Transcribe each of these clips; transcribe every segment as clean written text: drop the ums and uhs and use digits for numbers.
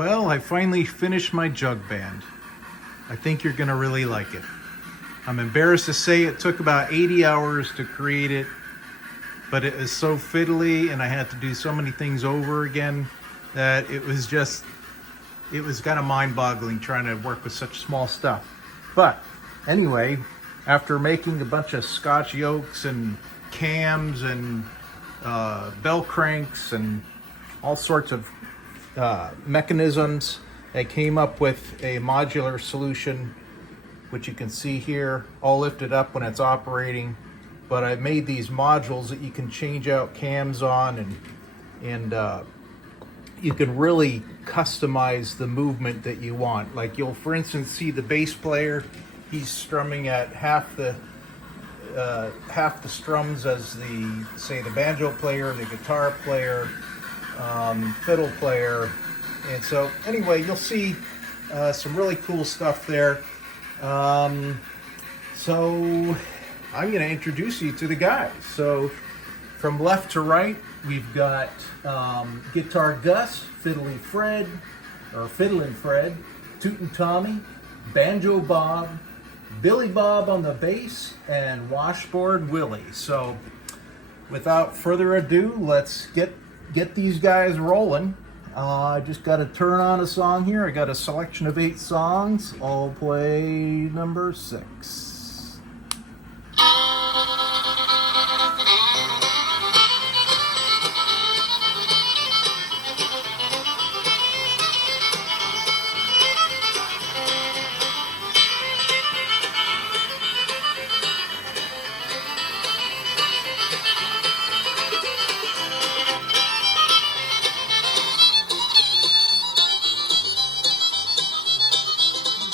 Well, I finally finished my jug band. I think you're gonna really like it. I'm embarrassed to say it took about 80 hours to create it, but it is so fiddly and I had to do so many things over again that it was kind of mind-boggling trying to work with such small stuff. But anyway, after making a bunch of Scotch yokes and cams and bell cranks and all sorts of mechanisms, I came up with a modular solution, which you can see here, all lifted up when it's operating. But I made these modules that you can change out cams on, and you can really customize the movement that you want. Like you'll, for instance, see the bass player, he's strumming at half the strums as the banjo player, the guitar player, fiddle player. And so anyway, you'll see some really cool stuff there. So I'm going to introduce you to the guys. So from left to right, we've got Guitar Gus, Fiddlin' Fred, Tootin' Tommy, Banjo Bob, Billy Bob on the bass, and Washboard Willie. So without further ado, let's get these guys rolling. I just got to turn on a song here. I got a selection of 8 songs. I'll play number 6.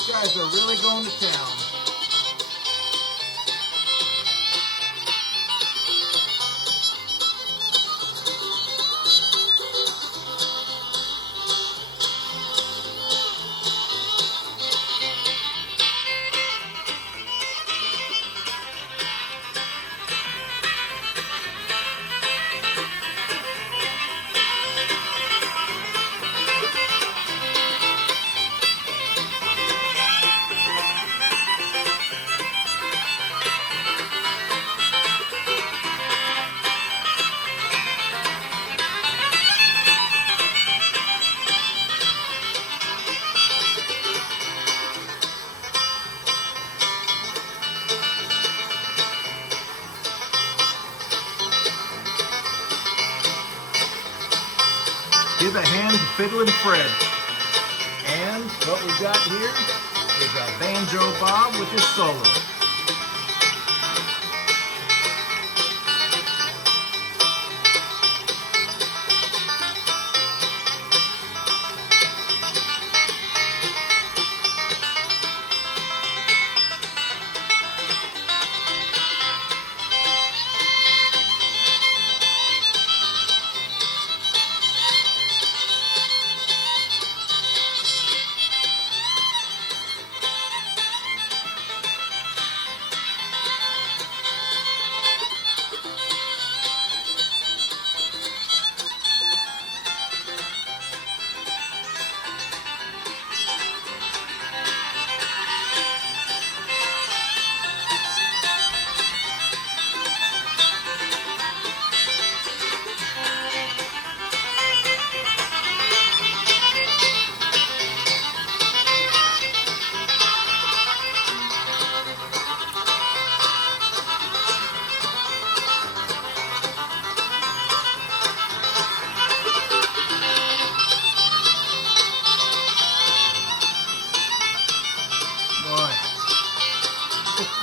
Guys are really going to town. Give a hand to Fiddlin' Fred. And what we got here is a Banjo Bob with his solo.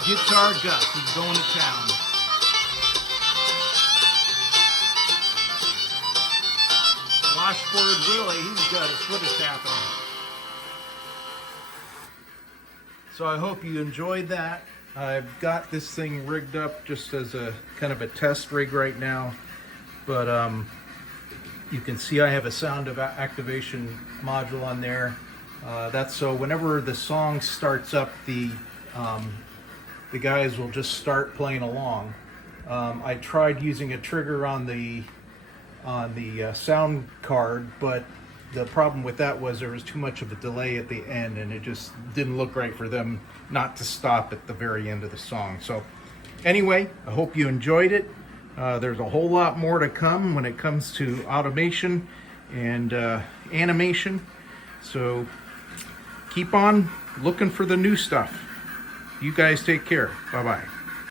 Guitar Gus, he's going to town. Washboard Willie, he's got his foot is tapping. So I hope you enjoyed that. I've got this thing rigged up just as a kind of a test rig right now, but you can see I have a sound activation module on there. That's so whenever the song starts up, the guys will just start playing along. I tried using a trigger on the sound card, but the problem with that was there was too much of a delay at the end, and it just didn't look right for them not to stop at the very end of the song. So anyway, I hope you enjoyed it. There's a whole lot more to come when it comes to automation and animation. So keep on looking for the new stuff. You guys take care. Bye-bye.